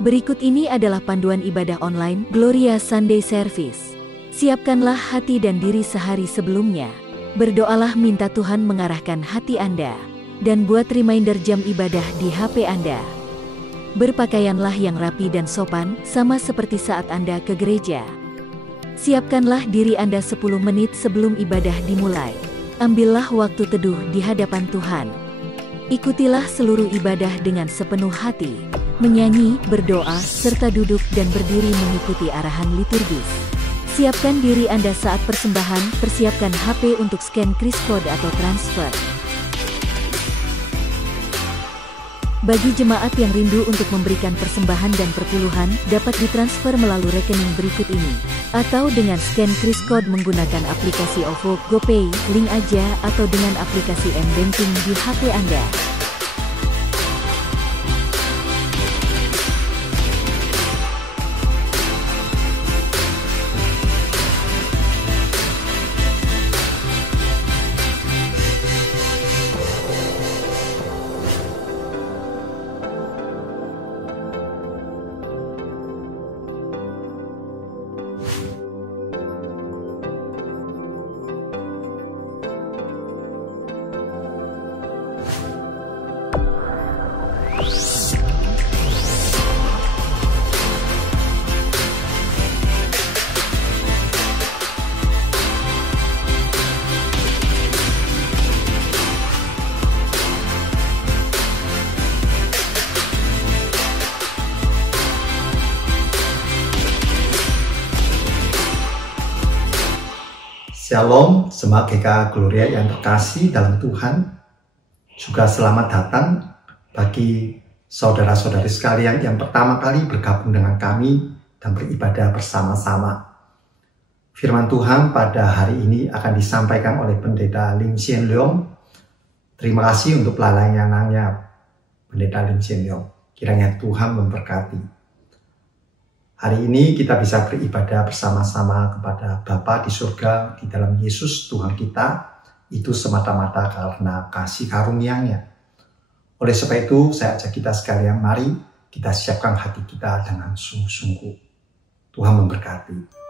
Berikut ini adalah panduan ibadah online Gloria Sunday Service. Siapkanlah hati dan diri sehari sebelumnya. Berdoalah minta Tuhan mengarahkan hati Anda. Dan buat reminder jam ibadah di HP Anda. Berpakaianlah yang rapi dan sopan, sama seperti saat Anda ke gereja. Siapkanlah diri Anda 10 menit sebelum ibadah dimulai. Ambillah waktu teduh di hadapan Tuhan. Ikutilah seluruh ibadah dengan sepenuh hati. Menyanyi, berdoa, serta duduk dan berdiri mengikuti arahan liturgis. Siapkan diri Anda saat persembahan, persiapkan HP untuk scan kris code atau transfer. Bagi jemaat yang rindu untuk memberikan persembahan dan perpuluhan, dapat ditransfer melalui rekening berikut ini. Atau dengan scan kris code menggunakan aplikasi OVO, GoPay, link aja, atau dengan aplikasi M-Banking di HP Anda. Shalom, jemaat GKA Gloria yang terkasih dalam Tuhan. Juga selamat datang bagi saudara-saudari sekalian yang pertama kali bergabung dengan kami dan beribadah bersama-sama. Firman Tuhan pada hari ini akan disampaikan oleh Pendeta Lim Sien Leong. Terima kasih untuk pelayanannya, Pendeta Lim Sien Leong. Kiranya Tuhan memberkati. Hari ini kita bisa beribadah bersama-sama kepada Bapa di surga di dalam Yesus Tuhan kita, itu semata-mata karena kasih karunia-Nya. Oleh sebab itu, saya ajak kita sekalian, mari kita siapkan hati kita dengan sungguh-sungguh. Tuhan memberkati.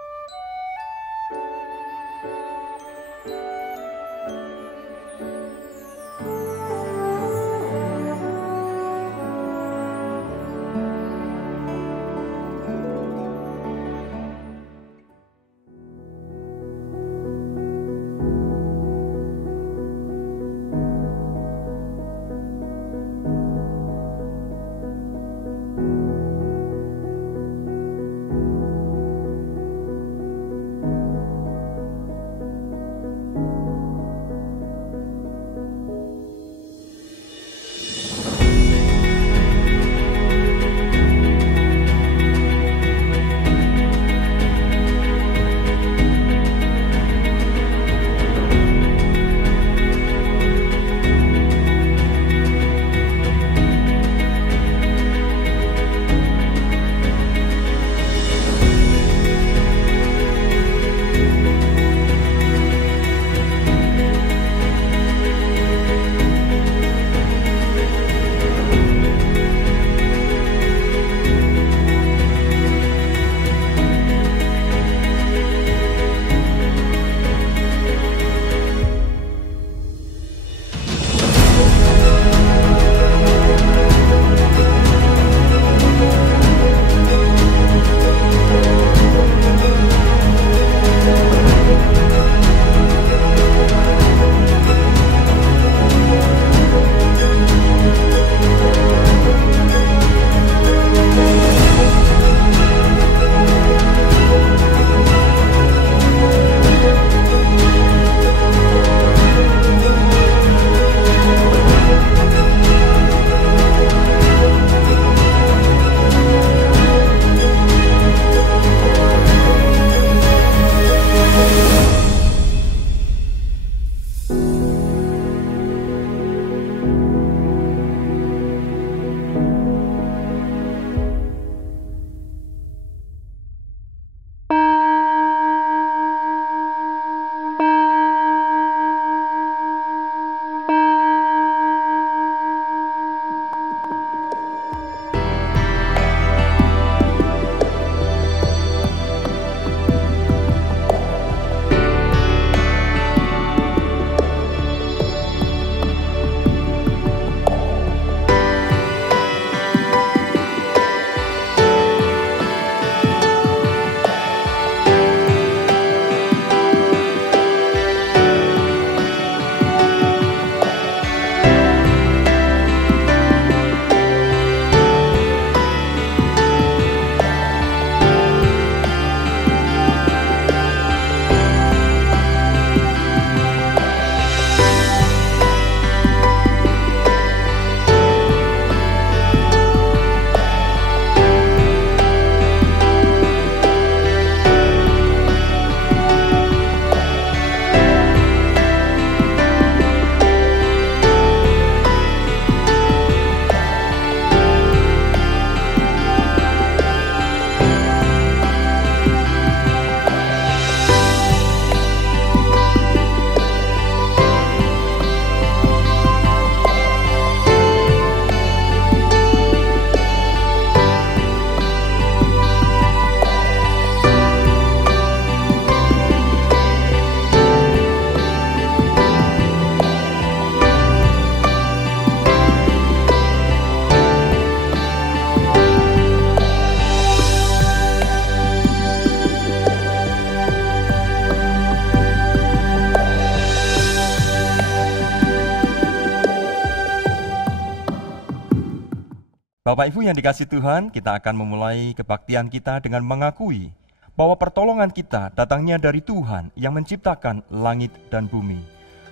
Bapak Ibu yang dikasihi Tuhan, kita akan memulai kebaktian kita dengan mengakui bahwa pertolongan kita datangnya dari Tuhan yang menciptakan langit dan bumi.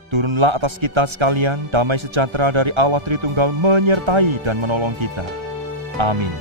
Turunlah atas kita sekalian damai sejahtera dari Allah Tritunggal menyertai dan menolong kita. Amin.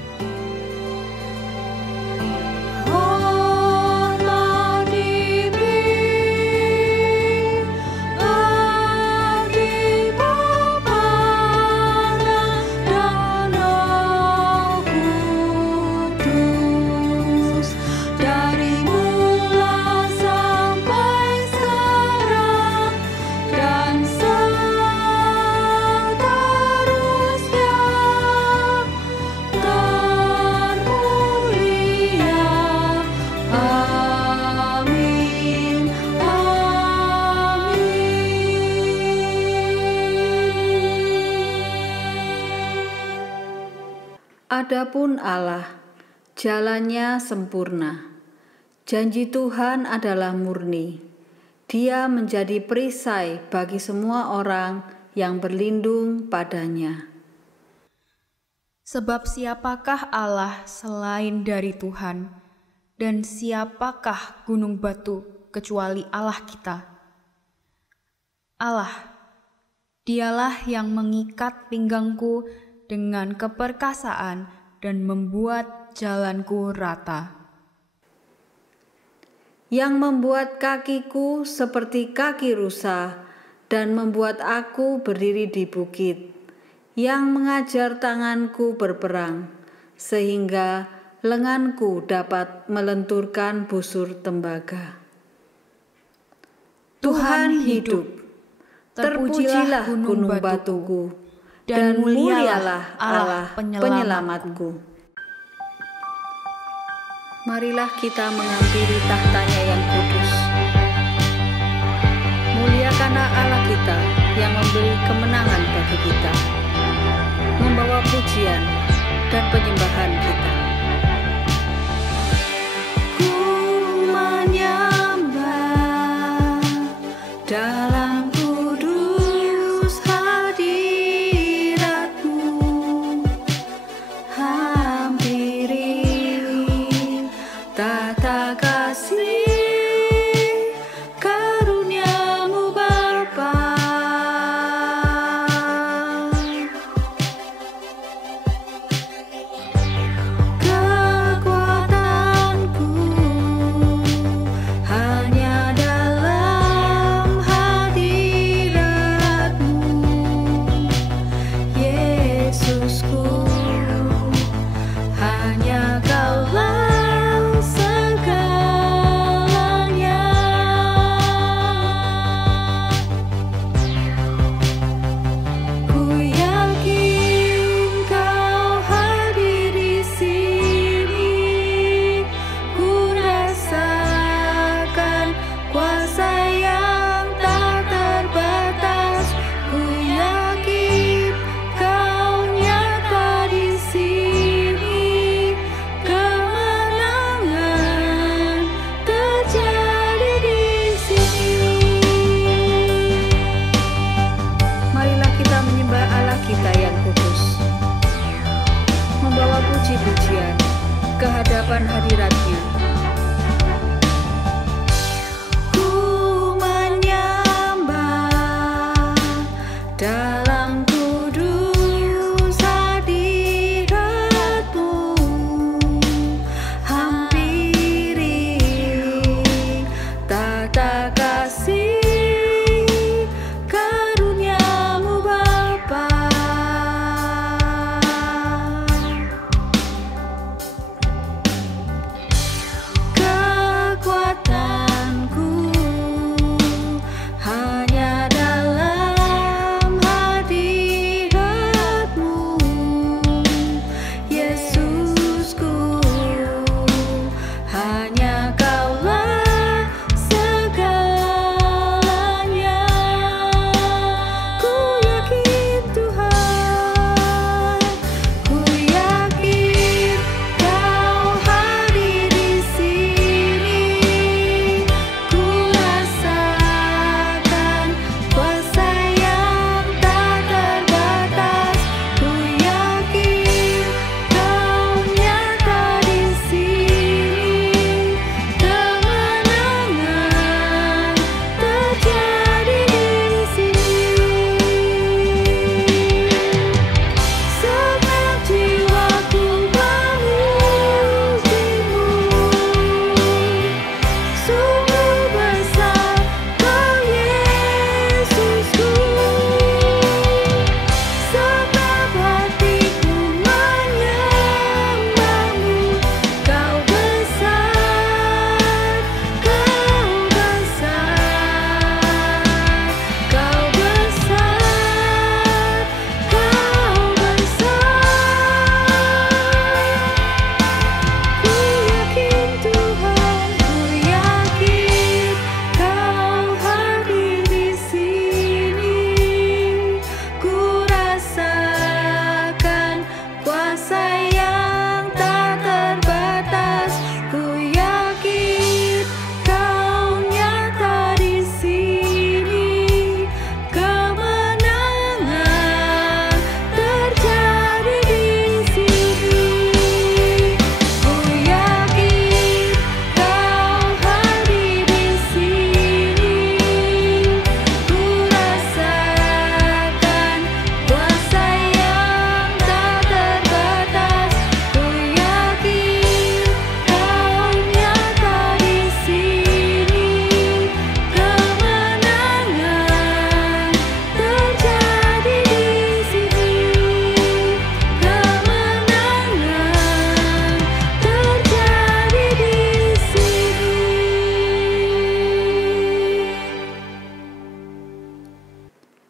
Adapun Allah, jalannya sempurna. Janji Tuhan adalah murni. Dia menjadi perisai bagi semua orang yang berlindung padanya. Sebab siapakah Allah selain dari Tuhan, dan siapakah gunung batu kecuali Allah kita? Allah, Dialah yang mengikat pinggangku dengan keperkasaan dan membuat jalanku rata. Yang membuat kakiku seperti kaki rusa dan membuat aku berdiri di bukit. Yang mengajar tanganku berperang, sehingga lenganku dapat melenturkan busur tembaga. Tuhan hidup, terpujilah gunung batuku, dan mulialah Allah penyelamatku. Marilah kita menghampiri tahtanya yang kudus. Muliakanlah Allah kita yang memberi kemenangan bagi kita, membawa pujian dan penyembahan kita. Ku menyembah dalam kudus hadirat-Mu, hampiri tata kasih karunia-Mu Bapa.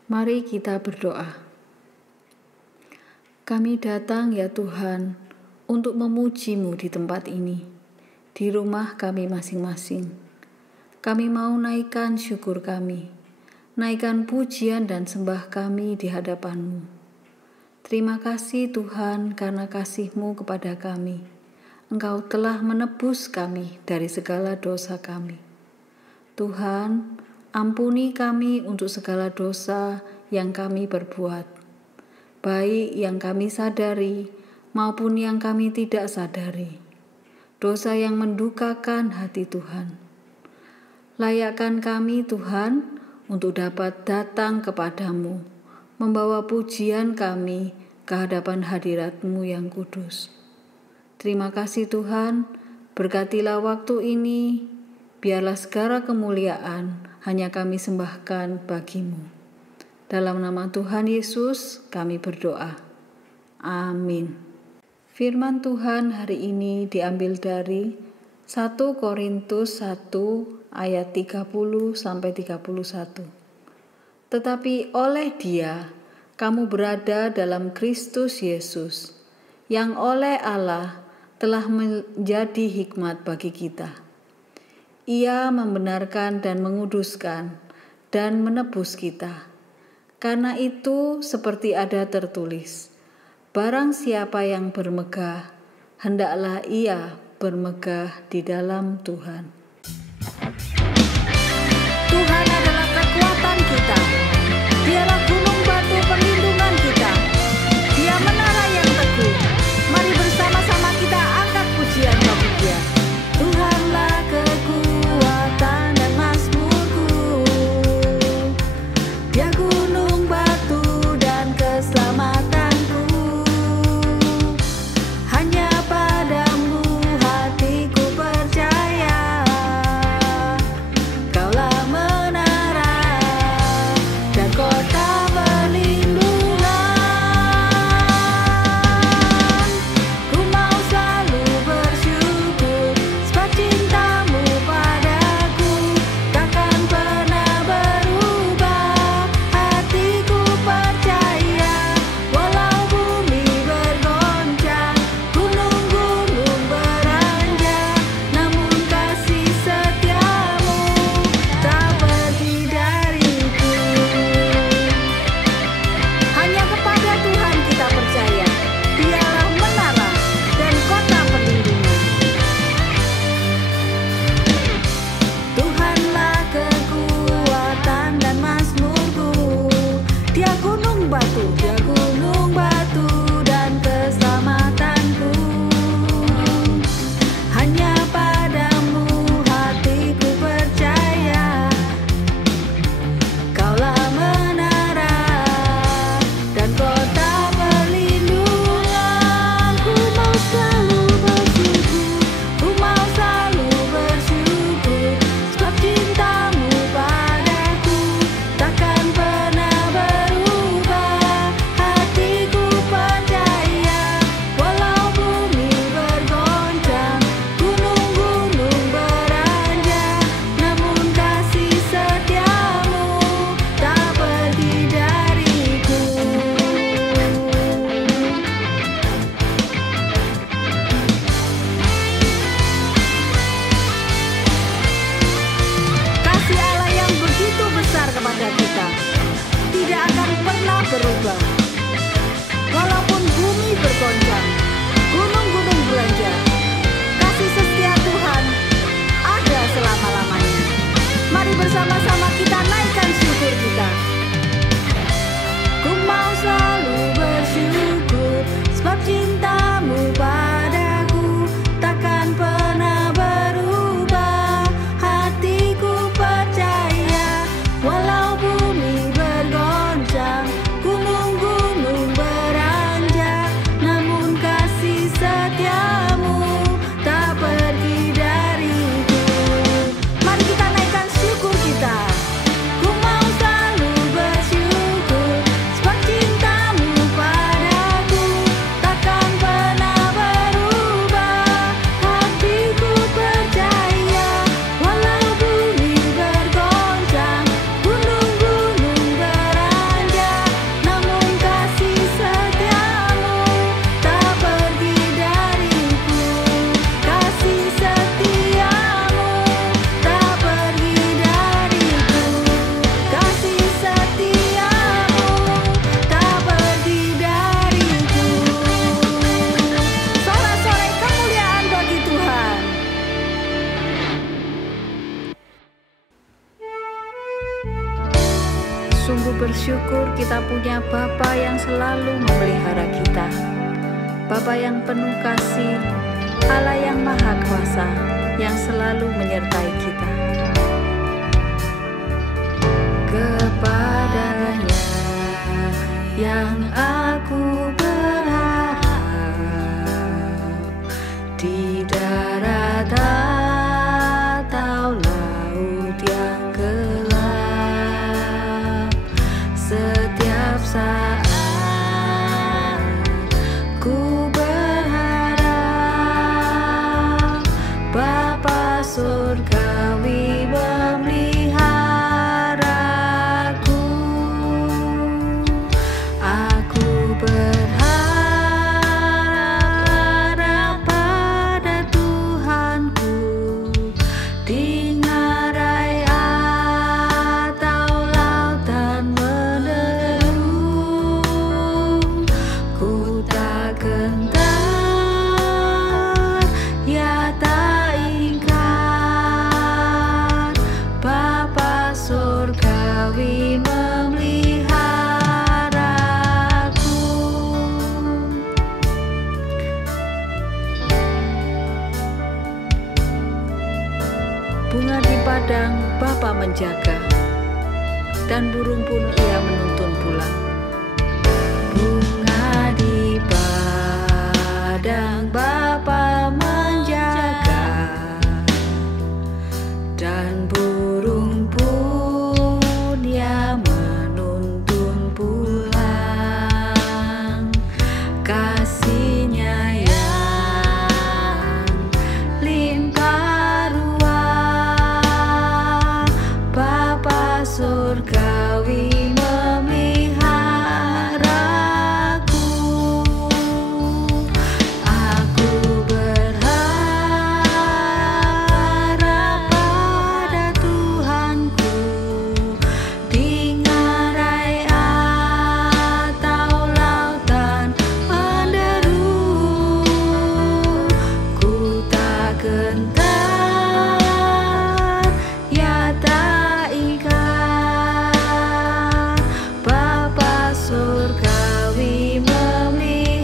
Mari kita berdoa. Kami datang ya Tuhan untuk memuji-Mu di tempat ini, di rumah kami masing-masing. Kami mau naikkan syukur kami, naikkan pujian dan sembah kami di hadapan-Mu. Terima kasih Tuhan karena kasih-Mu kepada kami. Engkau telah menebus kami dari segala dosa kami. Tuhan, ampuni kami untuk segala dosa yang kami perbuat, baik yang kami sadari maupun yang kami tidak sadari. Dosa yang mendukakan hati Tuhan. Layakkan kami Tuhan untuk dapat datang kepadamu, membawa pujian kami ke hadapan hadirat-Mu yang kudus. Terima kasih Tuhan, berkatilah waktu ini, biarlah segala kemuliaan hanya kami sembahkan bagi-Mu. Dalam nama Tuhan Yesus kami berdoa. Amin. Firman Tuhan hari ini diambil dari 1 Korintus 1 ayat 30-31. Tetapi oleh Dia kamu berada dalam Kristus Yesus, yang oleh Allah telah menjadi hikmat bagi kita. Ia membenarkan dan menguduskan dan menebus kita. Karena itu seperti ada tertulis, barang siapa yang bermegah, hendaklah ia bermegah di dalam Tuhan. Tuhan adalah kekuatan kita. Dialah gunung batu perlindungan kita. Dia menara yang teguh. Mari bersama-sama kita angkat pujian bagi Dia. Tuhanlah kekuatan dan mazmurku. Dia gunung batu dan keselamatanku. Hanya padamu hatiku percaya. Kaulah menara dan kota perlindungan. Ku mau selalu bersyukur sebab cinta-Mu padaku takkan pernah berubah. Hatiku percaya walau bumi bergoncang, gunung-gunung beranjak, namun kasih setia-Mu tak pergi dariku. Hanya kepada Tuhan kita percaya. Dialah menara dan kota perlindungan. Tuhanlah kekuatan dan mazmurku. Dia gunung batu dan keselamatanku. Hanya padamu hatiku percaya. Kaulah menara dan kota perlindungan. Ku mau selalu bersyukur, ku mau selalu bersyukur sebab cinta-Mu padaku takkan pernah berubah. Hatiku percaya walau bumi bergoncang, gunung-gunung beranjak, namun kasih setia-Mu tak pergi dariku. Kasih Allah yang begitu besar kepada kita tidak akan pernah berubah. Walaupun bumi bergoncang, gunung-gunung beranjak, kasih setia Tuhan ada selama-lamanya. Mari bersama-sama kita naikkan syukur kita. Ku mau selalu bersyukur sebab cinta-Mu padaku takkan pernah berubah. Hatiku percaya walau bumi bergoncang, gunung-gunung beranjak, namun kasih setia-Mu tak pergi dariku. Mari kita naikkan syukur kita. bersyukur kita punya Bapa yang selalu memelihara kita, Bapa yang penuh kasih, Allah yang maha kuasa, yang selalu menyertai kita. Kepadanya yang aku berharap, di darat atau laut yang gelap, setiap saat ku berharap Bapa surgawi memeliharaku. Aku berharap pada Tuhanku, di ngarai atau lautan menderu, ku tak gentar, ya tak ingkar, Bapa surgawi memeliharaku. Bunga di padang Bapa menjaga, dan burung pun Ia menuntun pulang. Bunga di padang Bapa menjaga, dan burung pun Ia menuntun pulang. Kasih-Nya yang limpah ruah, Bapa surgawi memeliharaku. Aku berharap pada Tuhanku, di ngarai atau lautan menderu, ku tak gentar, ya tak ingkar, Bapa surgawi memeliharaku.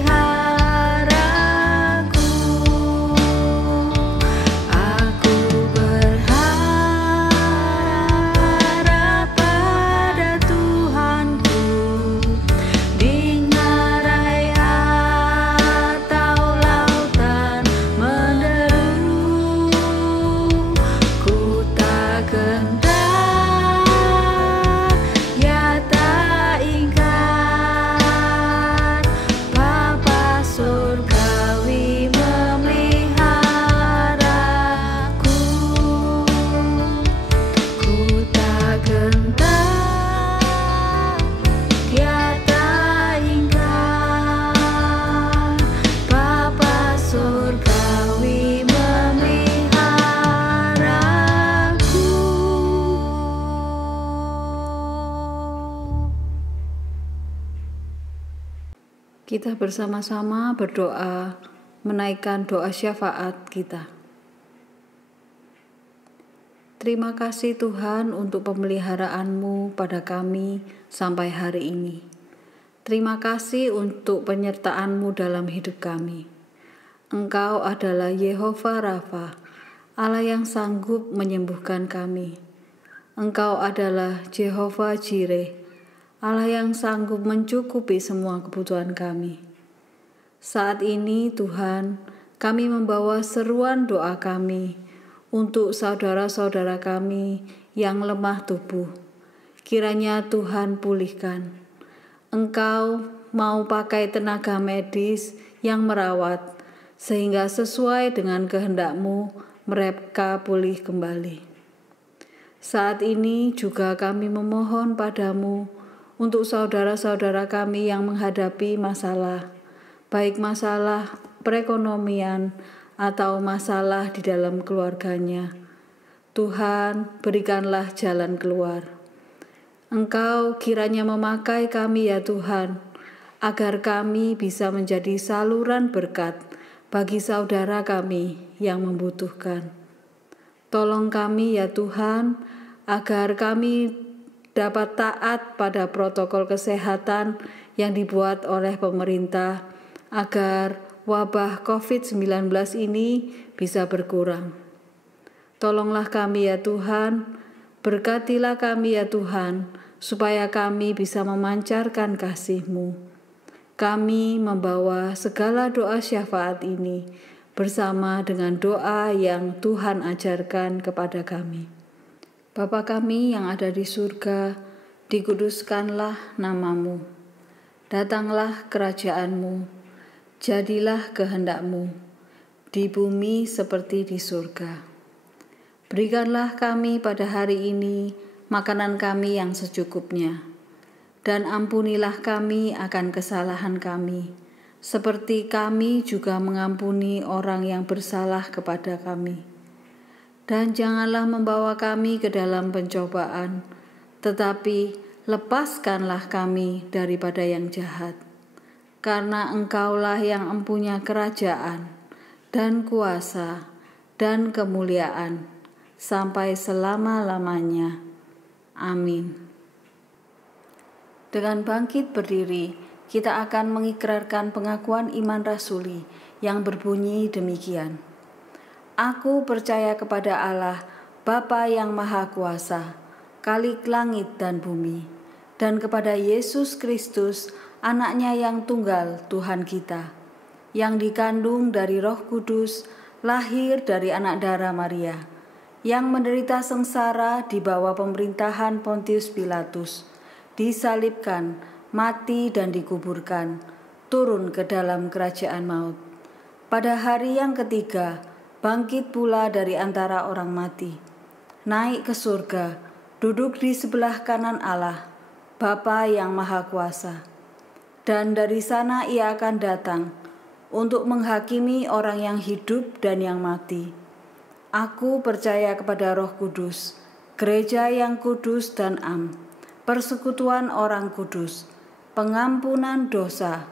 Aku berharap pada Tuhanku, di ngarai atau lautan menderu, ku tak gentar, ya tak ingkar, Bapa surgawi memeliharaku. Ku tak gentar, ya tak ingkar, Bapa surgawi memeliharaku. Kita bersama-sama berdoa, menaikkan doa syafaat kita. Terima kasih Tuhan untuk pemeliharaan-Mu pada kami sampai hari ini. Terima kasih untuk penyertaan-Mu dalam hidup kami. Engkau adalah Yehova Rafa, Allah yang sanggup menyembuhkan kami. Engkau adalah Jehovah Jireh, Allah yang sanggup mencukupi semua kebutuhan kami. Saat ini Tuhan, kami membawa seruan doa kami untuk saudara-saudara kami yang lemah tubuh. Kiranya Tuhan pulihkan. Engkau mau pakai tenaga medis yang merawat, sehingga sesuai dengan kehendak-Mu mereka pulih kembali. Saat ini juga kami memohon padamu untuk saudara-saudara kami yang menghadapi masalah, baik masalah perekonomian atau masalah di dalam keluarganya. Tuhan, berikanlah jalan keluar. Engkau kiranya memakai kami ya Tuhan, agar kami bisa menjadi saluran berkat bagi saudara kami yang membutuhkan. Tolong kami ya Tuhan, agar kami dapat taat pada protokol kesehatan yang dibuat oleh pemerintah agar wabah COVID-19 ini bisa berkurang. Tolonglah kami ya Tuhan, berkatilah kami ya Tuhan, supaya kami bisa memancarkan kasih-Mu. Kami membawa segala doa syafaat ini bersama dengan doa yang Tuhan ajarkan kepada kami. Bapa kami yang ada di surga, dikuduskanlah nama-Mu. Datanglah kerajaan-Mu, jadilah kehendak-Mu, di bumi seperti di surga. Berikanlah kami pada hari ini makanan kami yang secukupnya, dan ampunilah kami akan kesalahan kami, seperti kami juga mengampuni orang yang bersalah kepada kami. Dan janganlah membawa kami ke dalam pencobaan, tetapi lepaskanlah kami daripada yang jahat. Karena Engkaulah yang empunya kerajaan, dan kuasa, dan kemuliaan, sampai selama-lamanya. Amin. Dengan bangkit berdiri, kita akan mengikrarkan pengakuan iman rasuli yang berbunyi demikian. Aku percaya kepada Allah, Bapa yang Maha Kuasa, Khalik langit dan bumi, dan kepada Yesus Kristus, Anak-Nya yang tunggal Tuhan kita, yang dikandung dari Roh Kudus, lahir dari anak darah Maria, yang menderita sengsara di bawah pemerintahan Pontius Pilatus, disalibkan, mati dan dikuburkan, turun ke dalam kerajaan maut. Pada hari yang ketiga, bangkit pula dari antara orang mati, naik ke surga, duduk di sebelah kanan Allah, Bapa yang Maha Kuasa. Dan dari sana Ia akan datang untuk menghakimi orang yang hidup dan yang mati. Aku percaya kepada Roh Kudus, gereja yang kudus dan am, persekutuan orang kudus, pengampunan dosa,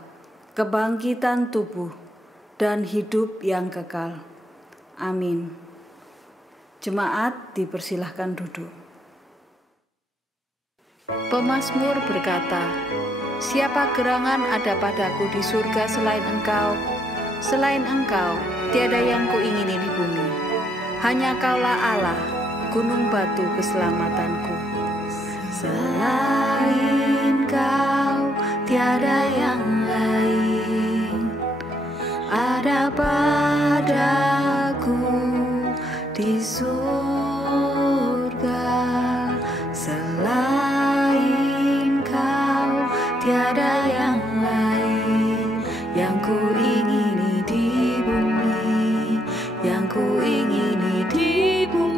kebangkitan tubuh, dan hidup yang kekal. Amin. Jemaat dipersilahkan duduk. Pemazmur berkata, siapa gerangan ada padaku di surga selain Engkau? Selain Engkau, tiada yang kuingini di bumi. Hanya Kaulah Allah, gunung batu keselamatanku. Selain Kau, tiada yang lain ada padaku di surga. Selain Kau, tiada yang lain yang kuingini di bumi, yang kuingini di bumi.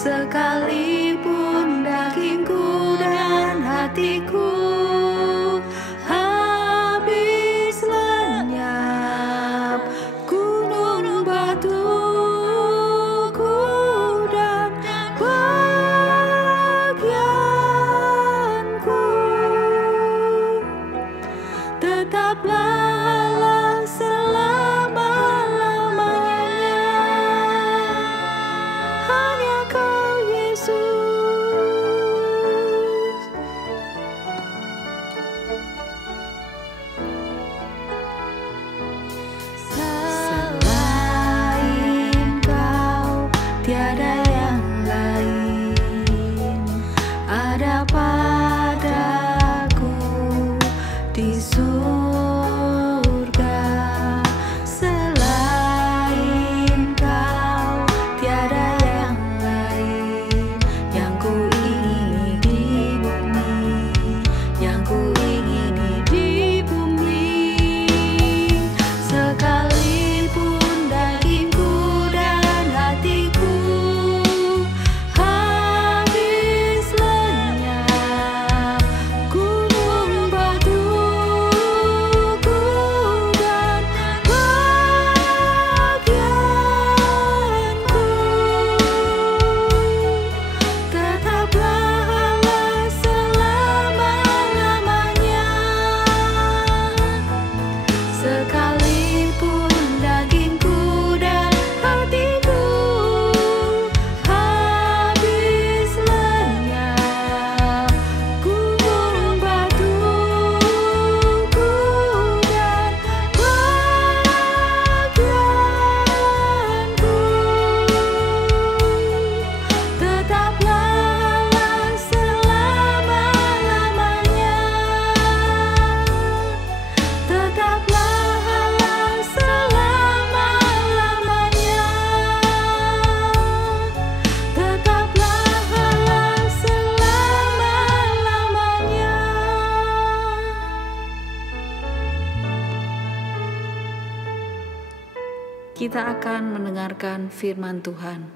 Sekalipun dagingku dan hatiku habis lenyap, gunung batuku dan bagianku Kita akan mendengarkan firman Tuhan.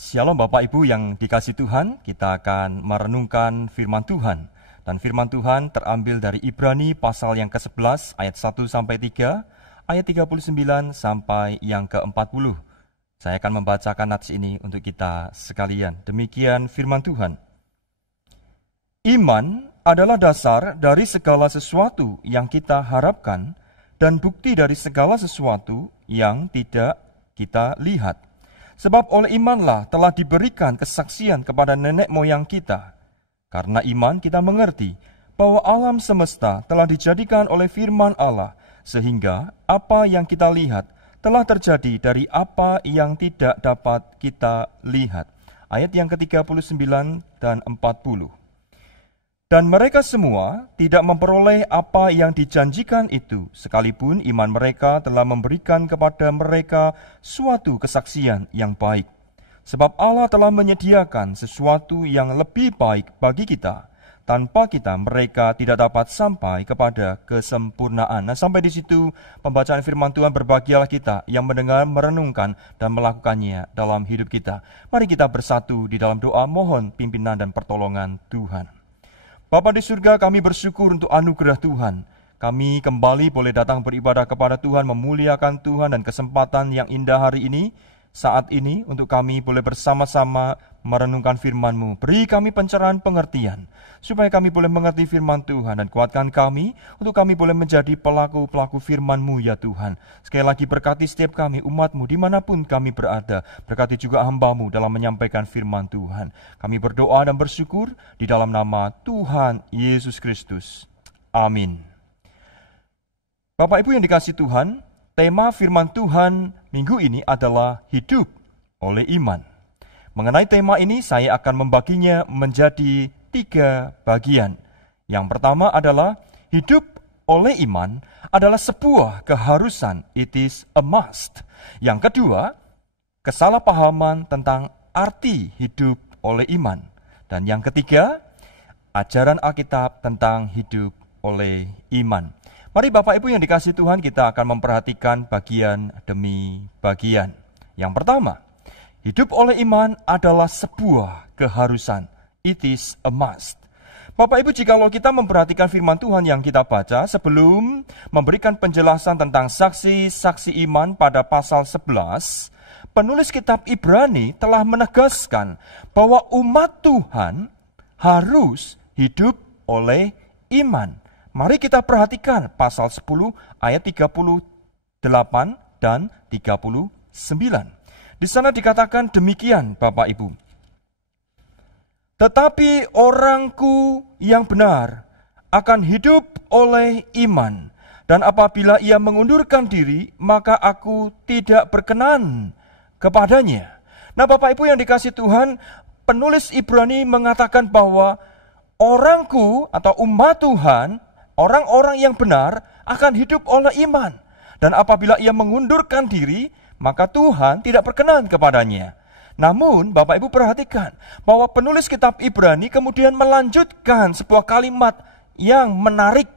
Shalom Bapak Ibu yang dikasihi Tuhan, kita akan merenungkan firman Tuhan. Dan firman Tuhan terambil dari Ibrani pasal yang ke-11 ayat 1-3, ayat 39 sampai yang ke-40. Saya akan membacakan nats ini untuk kita sekalian. Demikian firman Tuhan. Iman adalah dasar dari segala sesuatu yang kita harapkan dan bukti dari segala sesuatu yang tidak kita lihat. Sebab oleh imanlah telah diberikan kesaksian kepada nenek moyang kita. Karena iman kita mengerti bahwa alam semesta telah dijadikan oleh firman Allah, sehingga apa yang kita lihat telah terjadi dari apa yang tidak dapat kita lihat. Ayat yang ke-39 dan 40. Dan mereka semua tidak memperoleh apa yang dijanjikan itu, sekalipun iman mereka telah memberikan kepada mereka suatu kesaksian yang baik. Sebab Allah telah menyediakan sesuatu yang lebih baik bagi kita. Tanpa kita, mereka tidak dapat sampai kepada kesempurnaan. Nah, sampai di situ pembacaan firman Tuhan. Berbahagialah kita yang mendengar, merenungkan, dan melakukannya dalam hidup kita. Mari kita bersatu di dalam doa, mohon pimpinan dan pertolongan Tuhan. Bapa di surga, kami bersyukur untuk anugerah Tuhan. Kami kembali boleh datang beribadah kepada Tuhan, memuliakan Tuhan dan kesempatan yang indah hari ini, saat ini, untuk kami boleh bersama-sama merenungkan firman-Mu. Beri kami pencerahan pengertian, supaya kami boleh mengerti firman Tuhan, dan kuatkan kami, untuk kami boleh menjadi pelaku-pelaku firman-Mu ya Tuhan. Sekali lagi berkati setiap kami, umat-Mu, dimanapun kami berada. Berkati juga hamba-Mu dalam menyampaikan firman Tuhan. Kami berdoa dan bersyukur di dalam nama Tuhan Yesus Kristus. Amin. Bapak Ibu yang dikasihi Tuhan, tema firman Tuhan minggu ini adalah hidup oleh iman. Mengenai tema ini saya akan membaginya menjadi 3 bagian. Yang pertama adalah hidup oleh iman adalah sebuah keharusan, it is a must. Yang kedua, kesalahpahaman tentang arti hidup oleh iman. Dan yang ketiga, ajaran Alkitab tentang hidup oleh iman. Mari Bapak Ibu yang dikasihi Tuhan, kita akan memperhatikan bagian demi bagian. Yang pertama, hidup oleh iman adalah sebuah keharusan. It is a must. Bapak Ibu, jikalau kita memperhatikan firman Tuhan yang kita baca sebelum memberikan penjelasan tentang saksi-saksi iman pada pasal 11, penulis kitab Ibrani telah menegaskan bahwa umat Tuhan harus hidup oleh iman. Mari kita perhatikan pasal 10 ayat 38 dan 39. Di sana dikatakan demikian Bapak Ibu. Tetapi orangku yang benar akan hidup oleh iman. Dan apabila ia mengundurkan diri, maka aku tidak berkenan kepadanya. Nah Bapak Ibu yang dikasihi Tuhan, penulis Ibrani mengatakan bahwa orangku atau umat Tuhan, orang-orang yang benar akan hidup oleh iman. Dan apabila ia mengundurkan diri, maka Tuhan tidak berkenan kepadanya. Namun, Bapak Ibu perhatikan bahwa penulis kitab Ibrani kemudian melanjutkan sebuah kalimat yang menarik,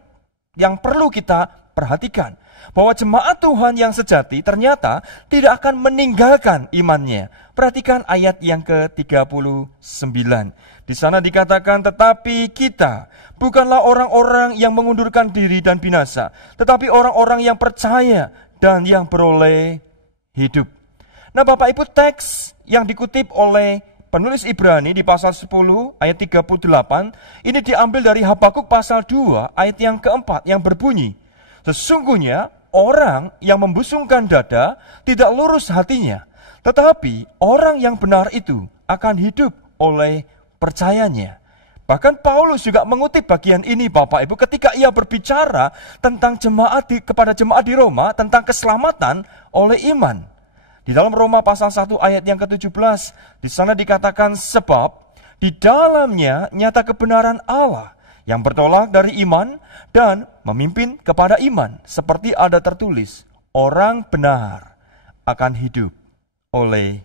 yang perlu kita perhatikan. Bahwa jemaat Tuhan yang sejati ternyata tidak akan meninggalkan imannya. Perhatikan ayat yang ke-39. Di sana dikatakan, tetapi kita bukanlah orang-orang yang mengundurkan diri dan binasa, tetapi orang-orang yang percaya dan yang beroleh hidup. Nah Bapak Ibu, teks yang dikutip oleh penulis Ibrani di pasal 10 ayat 38, ini diambil dari Habakuk pasal 2 ayat yang keempat yang berbunyi, sesungguhnya orang yang membusungkan dada tidak lurus hatinya, tetapi orang yang benar itu akan hidup oleh percayanya. Bahkan Paulus juga mengutip bagian ini Bapak Ibu ketika ia berbicara tentang kepada jemaat di Roma tentang keselamatan oleh iman. Di dalam Roma pasal 1 ayat yang ke-17, di sana dikatakan sebab di dalamnya nyata kebenaran Allah yang bertolak dari iman dan memimpin kepada iman, seperti ada tertulis, orang benar akan hidup oleh